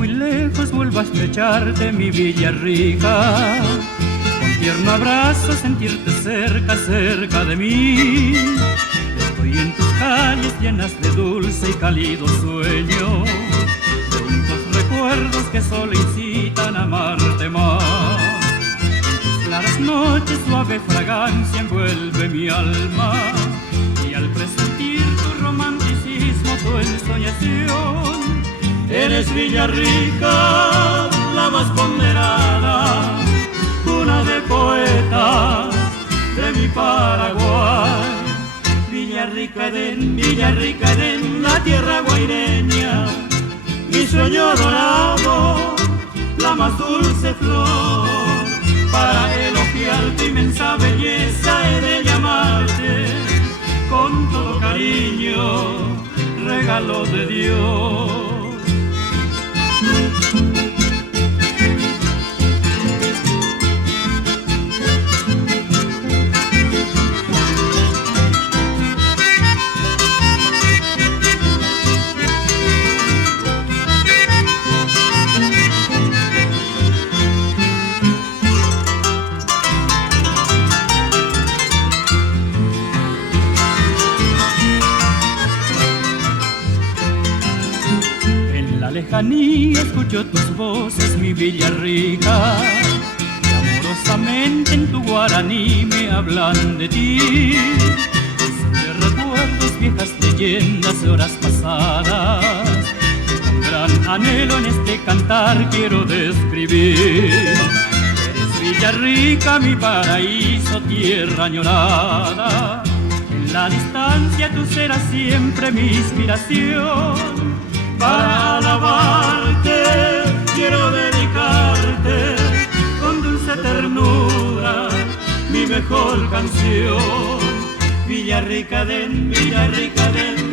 muy lejos vuelvo a estrecharte, mi Villarrica. Con tierno abrazo sentirte cerca, cerca de mí. Estoy en tus calles llenas de dulce y cálido sueño, de únicos recuerdos que solo incitan a amarte más. En tus claras noches suave fragancia envuelve mi alma, y al presentir tu romanticismo, tu ensoñación, eres Villarrica, la más ponderada, cuna de poetas de mi Paraguay. Villarrica Edén, la tierra guaireña, mi sueño dorado, la más dulce flor. Para elogiar tu inmensa belleza he de llamarte con todo cariño, regalo de Dios. Lejanía escucho tus voces, mi Villarrica, que amorosamente en tu guaraní me hablan de ti. De recuerdos, viejas leyendas de horas pasadas, que con gran anhelo en este cantar quiero describir. Eres Villarrica, mi paraíso, tierra añorada. En la distancia tú serás siempre mi inspiración. Para alabarte quiero dedicarte con dulce ternura mi mejor canción. Villarrica Edén,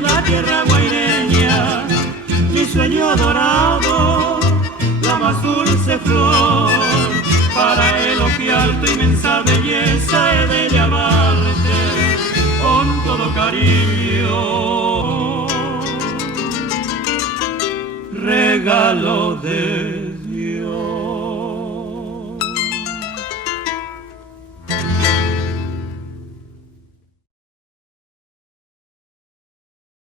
la tierra guaireña, mi sueño adorado, la más dulce flor. Para elogiar tu inmensa belleza he de llamarte con todo cariño, regalo de